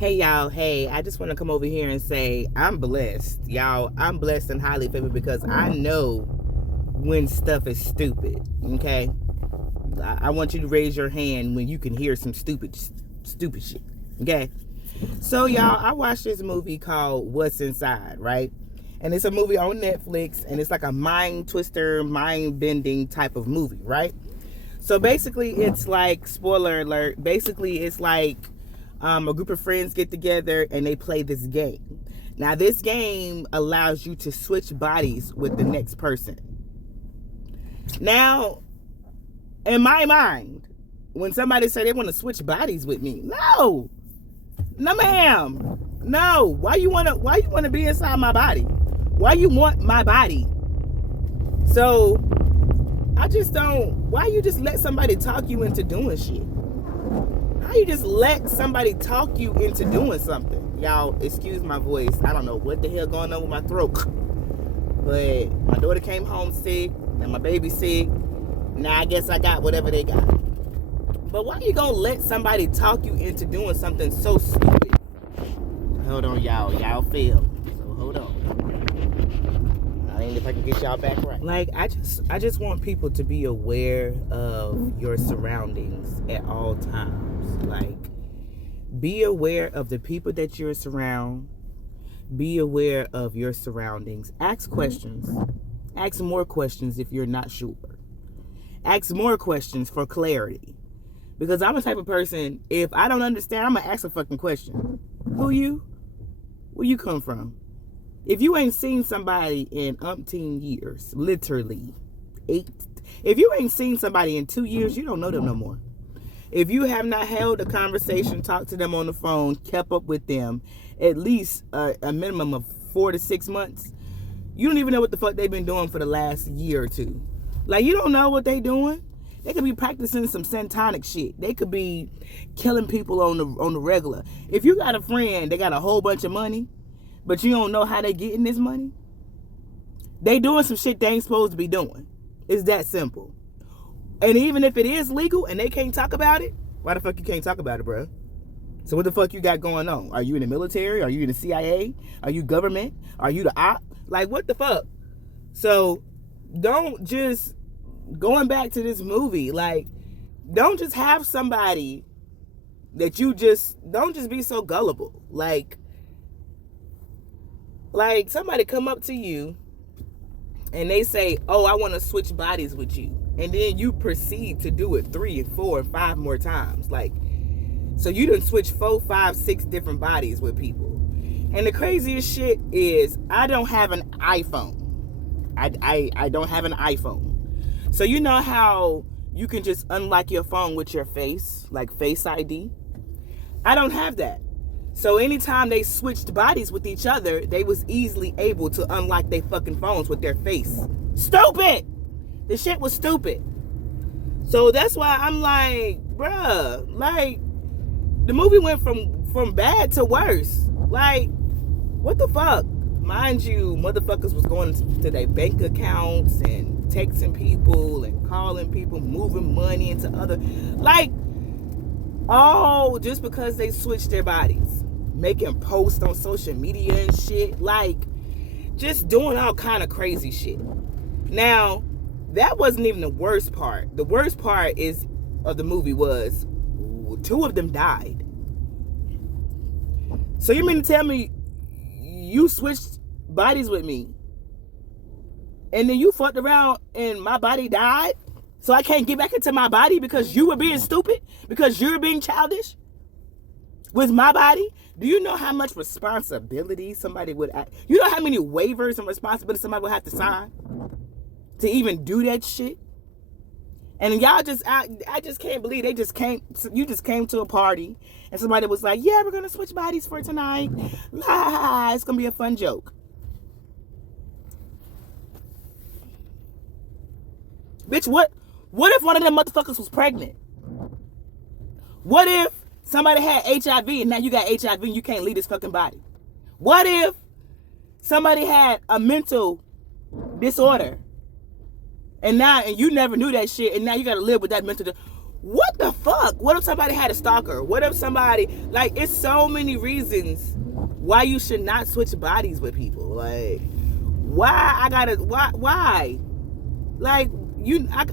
Hey y'all, hey, I just want to come over here and say I'm blessed. Y'all, I'm blessed and highly favored because I know when stuff is stupid, okay? I want you to raise your hand when you can hear some stupid shit, okay? So y'all, I watched this movie called What's Inside, right? And it's a movie on Netflix, and it's like a mind twister, mind bending type of movie, right? So basically, it's like, spoiler alert, basically it's like a group of friends get together and they play this game. Now, this game allows you to switch bodies with the next person. Now, in my mind, when somebody say they want to switch bodies with me, no, ma'am, no. Why you wanna be inside my body? Why you want my body? So I just don't. Why you just let somebody talk you into doing shit? How you just let somebody talk you into doing something? Y'all, excuse my voice. I don't know what the hell going on with my throat. But my daughter came home sick, and my baby sick. Now I guess I got whatever they got. But why you gonna let somebody talk you into doing something so stupid? Hold on, y'all. Y'all failed. So hold on. I ain't if I can get y'all back right. Like, I just want people to be aware of your surroundings at all times. Like, be aware of the people that you're surround. Be aware of your surroundings. Ask questions. Ask more questions if you're not sure. Ask more questions for clarity. Because I'm the type of person, if I don't understand, I'm going to ask a fucking question. Who you? Where you come from? If you ain't seen somebody in umpteen years, literally 8. If you ain't seen somebody in 2 years, you don't know them no more. If you have not held a conversation, talked to them on the phone, kept up with them at least a minimum of 4 to 6 months, you don't even know what the fuck they've been doing for the last year or two. Like, you don't know what they doing. They could be practicing some satanic shit. They could be killing people on the regular. If you got a friend, they got a whole bunch of money, but you don't know how they getting this money, they doing some shit they ain't supposed to be doing. It's that simple. And even if it is legal and they can't talk about it, why the fuck you can't talk about it, bro? So what the fuck you got going on? Are you in the military? Are you in the CIA? Are you government? Are you the op? Like, what the fuck? So don't just, going back to this movie, like, don't just have somebody that you just, don't just be so gullible. Like somebody come up to you and they say, oh, I want to switch bodies with you. And then you proceed to do it 3 and 4 and 5 more times. Like, so you done switch 4, 5, 6 different bodies with people. And the craziest shit is I don't have an iPhone. I don't have an iPhone. So you know how you can just unlock your phone with your face, like Face ID? I don't have that. So anytime they switched bodies with each other, they was easily able to unlock their fucking phones with their face. Stupid! The shit was stupid. So that's why I'm like, bruh, like, the movie went from bad to worse. Like, what the fuck? Mind you, motherfuckers was going to their bank accounts and texting people and calling people, moving money into other, like, oh, just because they switched their bodies, making posts on social media and shit, like, just doing all kind of crazy shit. Now, that wasn't even the worst part. The worst part of the movie was 2 of them died. So you mean to tell me you switched bodies with me and then you fucked around and my body died? So I can't get back into my body because you were being stupid? Because you're being childish with my body? Do you know how much responsibility somebody would... You know how many waivers and responsibilities somebody would have to sign to even do that shit? And y'all just... I just can't believe they just came... You just came to a party and somebody was like, yeah, we're going to switch bodies for tonight. La, it's going to be a fun joke. Bitch, what if one of them motherfuckers was pregnant? What if somebody had HIV and now you got HIV and you can't leave this fucking body? What if somebody had a mental disorder and you never knew that shit and now you gotta live with that mental What the fuck? What if somebody had a stalker? What if somebody, like, it's so many reasons why you should not switch bodies with people. Like, why? Like,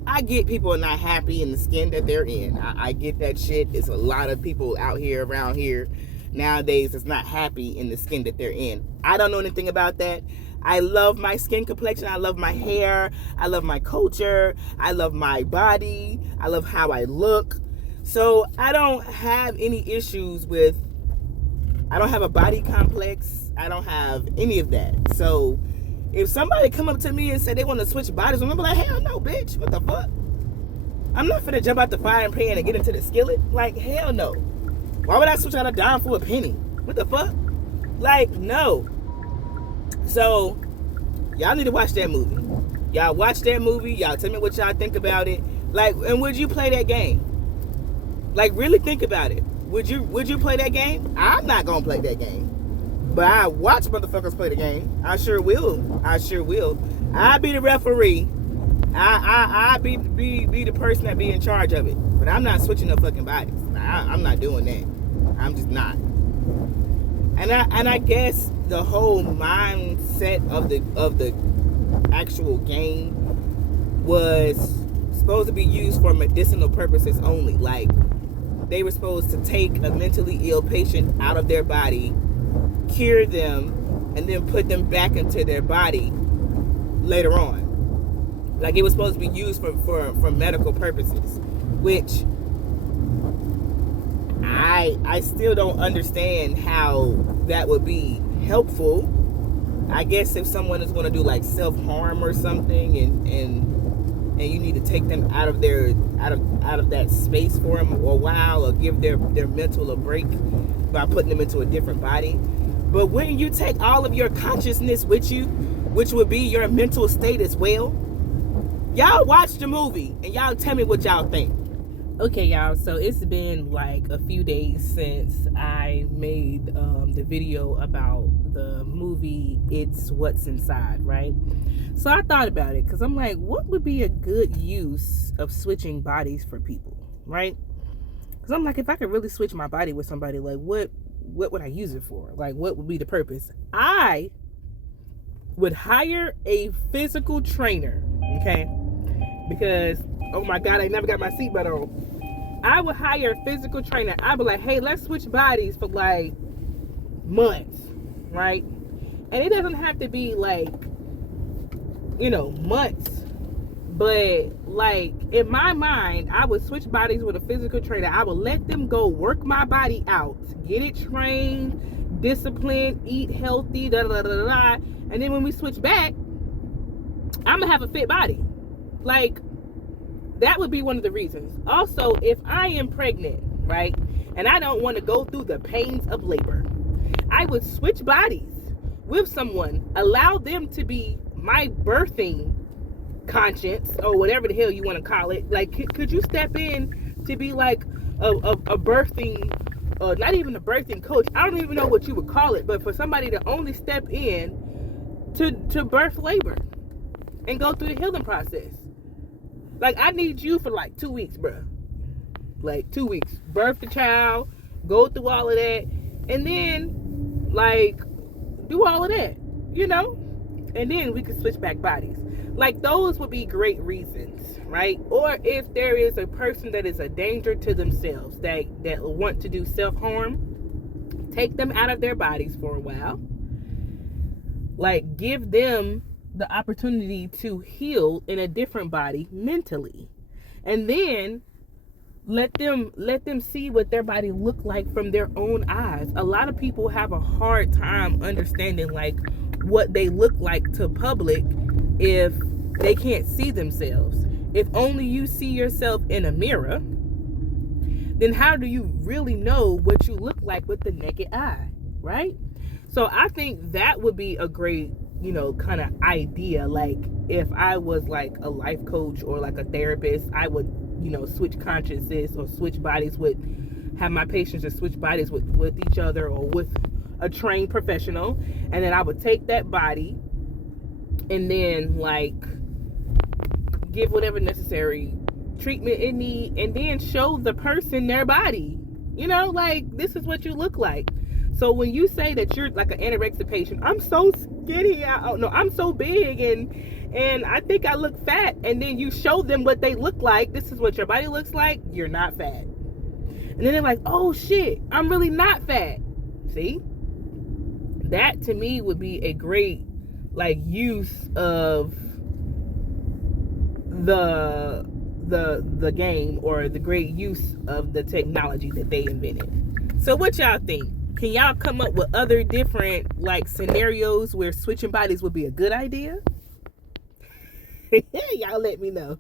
I get people are not happy in the skin that they're in. I get that shit. It's a lot of people out here, around here, nowadays that's not happy in the skin that they're in. I don't know anything about that. I love my skin complexion. I love my hair. I love my culture. I love my body. I love how I look. So I don't have any issues with, I don't have a body complex. I don't have any of that. So if somebody come up to me and say they want to switch bodies, I'm gonna be like, hell no, bitch. What the fuck? I'm not finna jump out the frying pan and get into the skillet. Like, hell no. Why would I switch out a dime for a penny? What the fuck? Like, no. So, y'all need to watch that movie. Y'all watch that movie. Y'all tell me what y'all think about it. Like, and would you play that game? Like, really think about it. Would you play that game? I'm not gonna play that game. But I watch motherfuckers play the game. I sure will. I be the referee. I be the person that be in charge of it. But I'm not switching up fucking bodies. I'm not doing that. I'm just not. And I guess the whole mindset of the actual game was supposed to be used for medicinal purposes only. Like, they were supposed to take a mentally ill patient out of their body, cure them, and then put them back into their body later on. Like, it was supposed to be used for medical purposes, which I still don't understand how that would be helpful. I guess if someone is going to do like self-harm or something, and you need to take them out of that space for them a while, or give their mental a break by putting them into a different body. But when you take all of your consciousness with you, which would be your mental state as well, y'all watch the movie and y'all tell me what y'all think. Okay, y'all, so it's been like a few days since I made the video about the movie It's What's Inside, right? So I thought about it, because I'm like, what would be a good use of switching bodies for people, right? Because I'm like, if I could really switch my body with somebody, like, what would I use it for? Like, what would be the purpose? I would hire a physical trainer, okay? Because, oh my God, I never got my seatbelt on. I would hire a physical trainer. I'd be like, hey, let's switch bodies for like months, right? And it doesn't have to be like, months. But like, in my mind, I would switch bodies with a physical trainer. I would let them go work my body out, get it trained, disciplined, eat healthy, and then when we switch back, I'm gonna have a fit body. Like, that would be one of the reasons. Also, if I am pregnant, right, and I don't want to go through the pains of labor, I would switch bodies with someone, allow them to be my birthing conscience, or whatever the hell you want to call it. Like, could you step in to be like a birthing, not even a birthing coach, I don't even know what you would call it, but for somebody to only step in to birth labor and go through the healing process. Like, I need you for like 2 weeks, bro. Like 2 weeks. Birth the child, go through all of that, and then like do all of that, and then we can switch back bodies. Like, those would be great reasons, right? Or if there is a person that is a danger to themselves, that want to do self-harm, take them out of their bodies for a while. Like, give them the opportunity to heal in a different body mentally, and then let them see what their body look like from their own eyes. A lot of people have a hard time understanding like what they look like to public if they can't see themselves. If only you see yourself in a mirror, then how do you really know what you look like with the naked eye, right? So I think that would be a great kind of idea. Like, if I was like a life coach or like a therapist, I would switch consciousness or switch bodies have my patients just switch bodies with each other or with a trained professional, and then I would take that body and then like give whatever necessary treatment it need, and then show the person their body. You know, like, this is what you look like. So when you say that you're like an anorexic patient, I'm so skinny, I'm so big, and I think I look fat, and then you show them what they look like, this is what your body looks like, you're not fat. And then they're like, oh shit, I'm really not fat. See? That to me would be a great like use of the game, or the great use of the technology that they invented. So what y'all think? Can y'all come up with other different like scenarios where switching bodies would be a good idea? Y'all let me know.